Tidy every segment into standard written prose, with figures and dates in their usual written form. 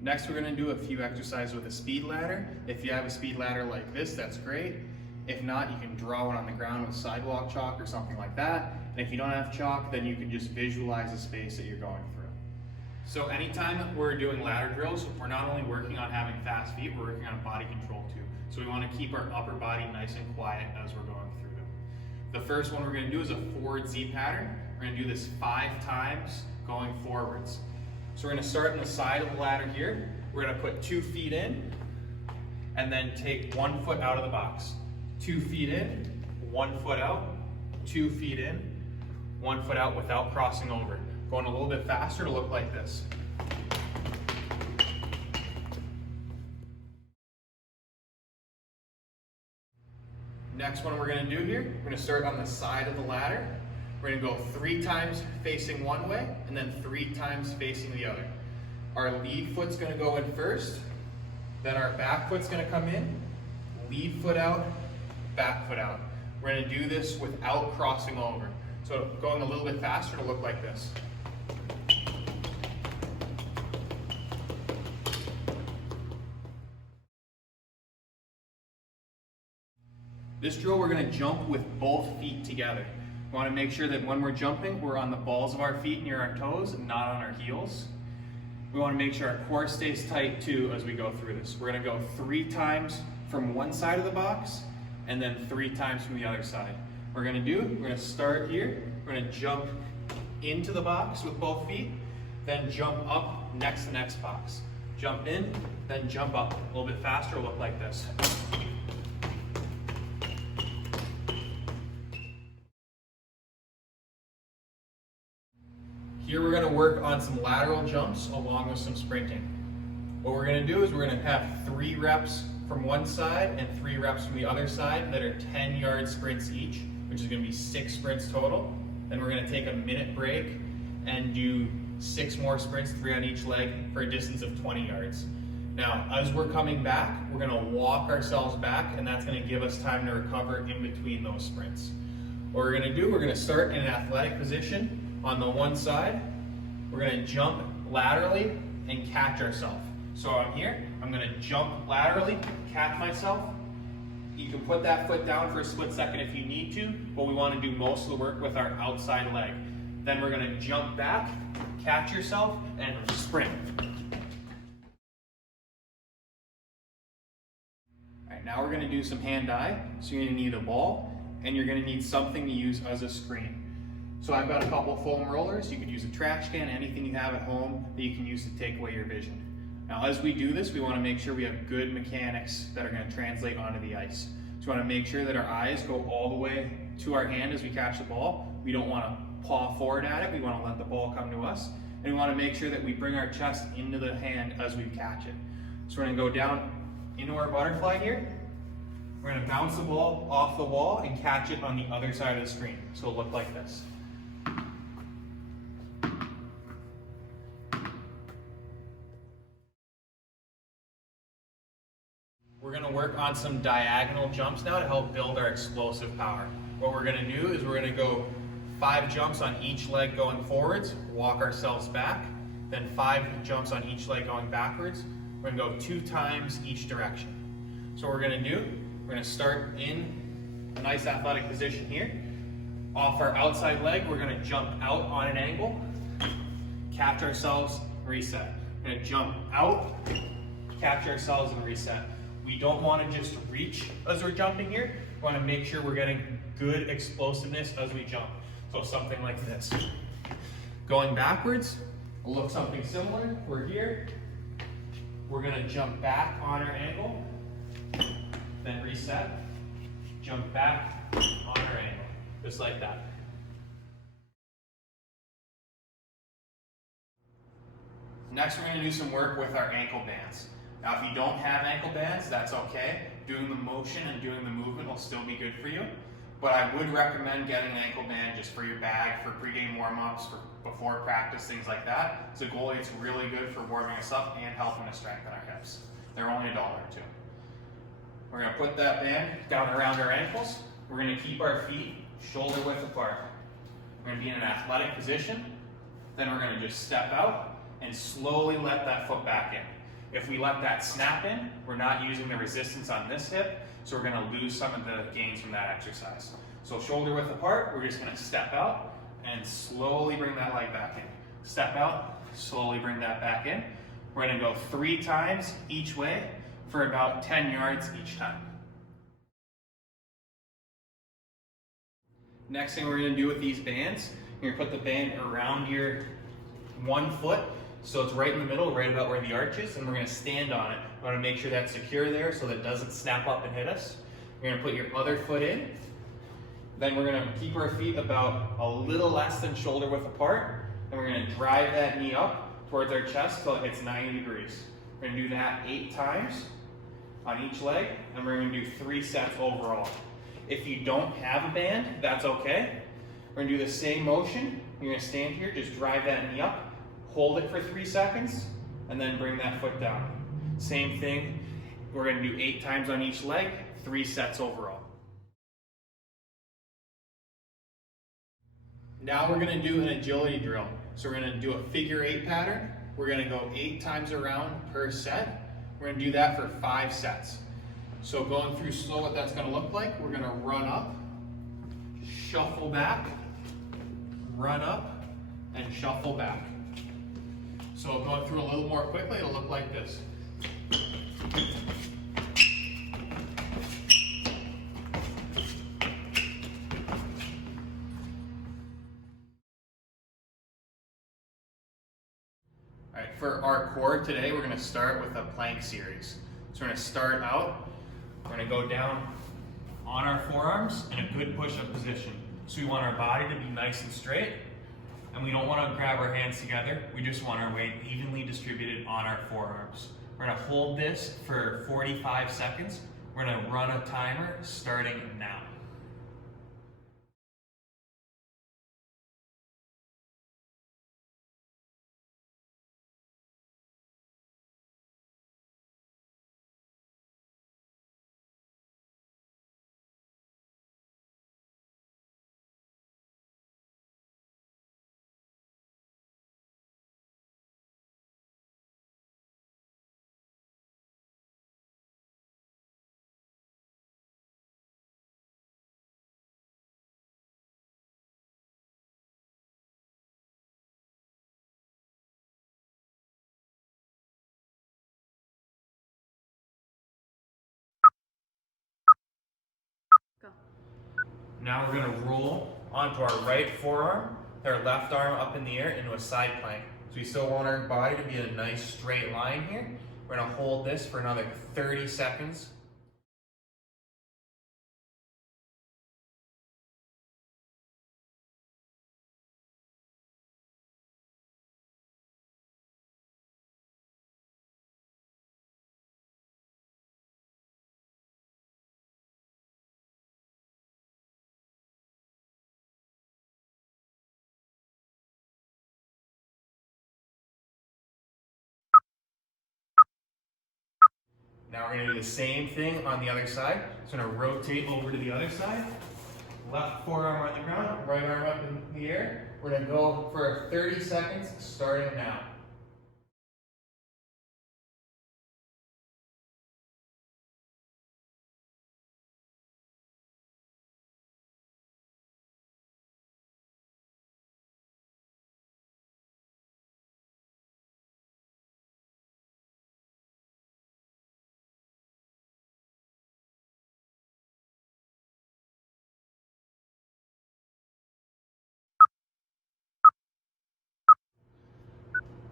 Next, we're gonna do a few exercises with a speed ladder. If you have a speed ladder like this, that's great. If not, you can draw one on the ground with sidewalk chalk or something like that. And if you don't have chalk, then you can just visualize the space that you're going through. So anytime we're doing ladder drills, we're not only working on having fast feet, we're working on body control too. So we want to keep our upper body nice and quiet as we're going through them. The first one we're going to do is a forward Z pattern. We're going to do this 5 times going forwards. So we're going to start on the side of the ladder here. We're going to put 2 feet in and then take 1 foot out of the box. 2 feet in, 1 foot out, 2 feet in, 1 foot out without crossing over. Going a little bit faster to look like this. Next one we're going to do here, we're going to start on the side of the ladder. We're going to go 3 times facing one way and then 3 times facing the other. Our lead foot's going to go in first, then our back foot's going to come in, lead foot out, back foot out. We're going to do this without crossing over. So going a little bit faster to look like this. This drill, we're going to jump with both feet together. We want to make sure that when we're jumping, we're on the balls of our feet near our toes and not on our heels. We want to make sure our core stays tight too as we go through this. We're going to go 3 times from one side of the box and then 3 times from the other side. We're going to start here. We're going to jump into the box with both feet, then jump up next to the next box. Jump in, then jump up. A little bit faster, look like this. Here we're going to work on some lateral jumps along with some sprinting. What we're going to do is we're going to have 3 reps from one side and 3 reps from the other side that are 10-yard sprints each, which is going to be 6 sprints total. Then we're going to take a minute break and do 6 more sprints, 3 on each leg for a distance of 20 yards. Now, as we're coming back, we're going to walk ourselves back, and that's going to give us time to recover in between those sprints. What we're going to do, we're going to start in an athletic position. On the one side, we're going to jump laterally and catch ourselves. So I'm here, I'm going to jump laterally, catch myself. You can put that foot down for a split second if you need to, but we want to do most of the work with our outside leg. Then we're going to jump back, catch yourself, and sprint. All right, now we're going to do some hand-eye. So you're going to need a ball, and you're going to need something to use as a screen. So I've got a couple foam rollers. You could use a trash can, anything you have at home that you can use to take away your vision. Now as we do this, we want to make sure we have good mechanics that are going to translate onto the ice. So we want to make sure that our eyes go all the way to our hand as we catch the ball. We don't want to paw forward at it. We want to let the ball come to us. And we want to make sure that we bring our chest into the hand as we catch it. So we're going to go down into our butterfly here. We're going to bounce the ball off the wall and catch it on the other side of the screen. So it'll look like this. We're going to work on some diagonal jumps now to help build our explosive power. What we're going to do is we're going to go 5 jumps on each leg going forwards, walk ourselves back, then 5 jumps on each leg going backwards. We're going to go 2 times each direction. So what we're going to do, we're going to start in a nice athletic position here. Off our outside leg, we're going to jump out on an angle, catch ourselves, reset. We're going to jump out, catch ourselves, and reset. We don't want to just reach as we're jumping here. We want to make sure we're getting good explosiveness as we jump. So something like this. Going backwards, we'll look something similar. We're here. We're going to jump back on our angle, then reset, jump back on our angle, just like that. Next, we're going to do some work with our ankle bands. Now, if you don't have ankle bands, that's okay. Doing the motion and doing the movement will still be good for you. But I would recommend getting an ankle band just for your bag, for pregame warm-ups, for before practice, things like that. As a goalie, it's really good for warming us up and helping us strengthen our hips. They're only $1 or $2. We're going to put that band down around our ankles. We're going to keep our feet shoulder width apart. We're going to be in an athletic position. Then we're going to just step out and slowly let that foot back in. If we let that snap in, we're not using the resistance on this hip, so we're gonna lose some of the gains from that exercise. So shoulder width apart, we're just gonna step out and slowly bring that leg back in. Step out, slowly bring that back in. We're gonna go 3 times each way for about 10 yards each time. Next thing we're gonna do with these bands, you're gonna put the band around your 1 foot, so it's right in the middle, right about where the arch is, and we're gonna stand on it. We wanna make sure that's secure there so that it doesn't snap up and hit us. You're gonna put your other foot in. Then we're gonna keep our feet about a little less than shoulder width apart, and we're gonna drive that knee up towards our chest till it hits 90 degrees. We're gonna do that 8 times on each leg, and we're gonna do 3 sets overall. If you don't have a band, that's okay. We're gonna do the same motion. You're gonna stand here, just drive that knee up, hold it for 3 seconds, and then bring that foot down. Same thing, we're gonna do 8 times on each leg, 3 sets overall. Now we're gonna do an agility drill. So we're gonna do a figure 8 pattern. We're gonna go 8 times around per set. We're gonna do that for 5 sets. So going through slow, what that's gonna look like, we're gonna run up, shuffle back, run up, and shuffle back. So going through a little more quickly, it'll look like this. All right, for our core today, we're gonna start with a plank series. So we're gonna start out, we're gonna go down on our forearms in a good push-up position. So we want our body to be nice and straight, and we don't wanna grab our hands together. We just want our weight evenly distributed on our forearms. We're gonna hold this for 45 seconds. We're gonna run a timer starting now. Go. Now we're gonna roll onto our right forearm, with our left arm up in the air into a side plank. So we still want our body to be in a nice straight line here. We're gonna hold this for another 30 seconds. Now we're gonna do the same thing on the other side. So I'm gonna rotate over to the other side. Left forearm on the ground, right arm up in the air. We're gonna go for 30 seconds, starting now.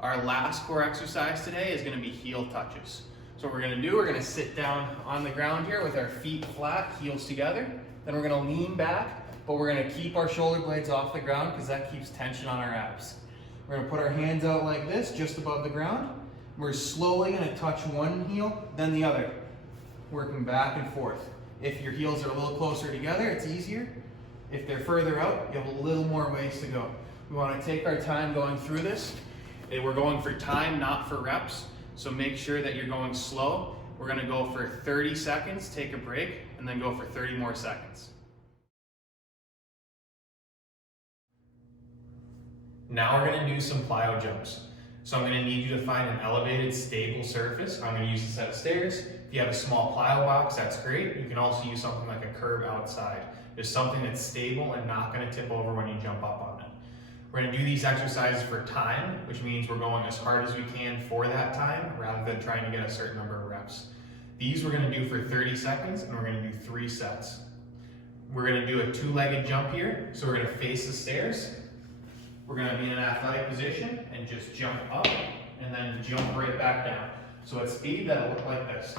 Our last core exercise today is gonna be heel touches. So what we're gonna do, we're gonna sit down on the ground here with our feet flat, heels together. Then we're gonna lean back, but we're gonna keep our shoulder blades off the ground because that keeps tension on our abs. We're gonna put our hands out like this, just above the ground. We're slowly gonna touch one heel, then the other, working back and forth. If your heels are a little closer together, it's easier. If they're further out, you have a little more ways to go. We wanna take our time going through this. We're going for time, not for reps. So make sure that you're going slow. We're gonna go for 30 seconds, take a break, and then go for 30 more seconds. Now we're gonna do some plyo jumps. So I'm gonna need you to find an elevated, stable surface. I'm gonna use a set of stairs. If you have a small plyo box, that's great. You can also use something like a curb outside. Just something that's stable and not gonna tip over when you jump up on it. We're gonna do these exercises for time, which means we're going as hard as we can for that time, rather than trying to get a certain number of reps. These we're gonna do for 30 seconds, and we're gonna do 3 sets. We're gonna do a 2-legged jump here. So we're gonna face the stairs. We're gonna be in an athletic position and just jump up and then jump right back down. So at speed, that'll look like this.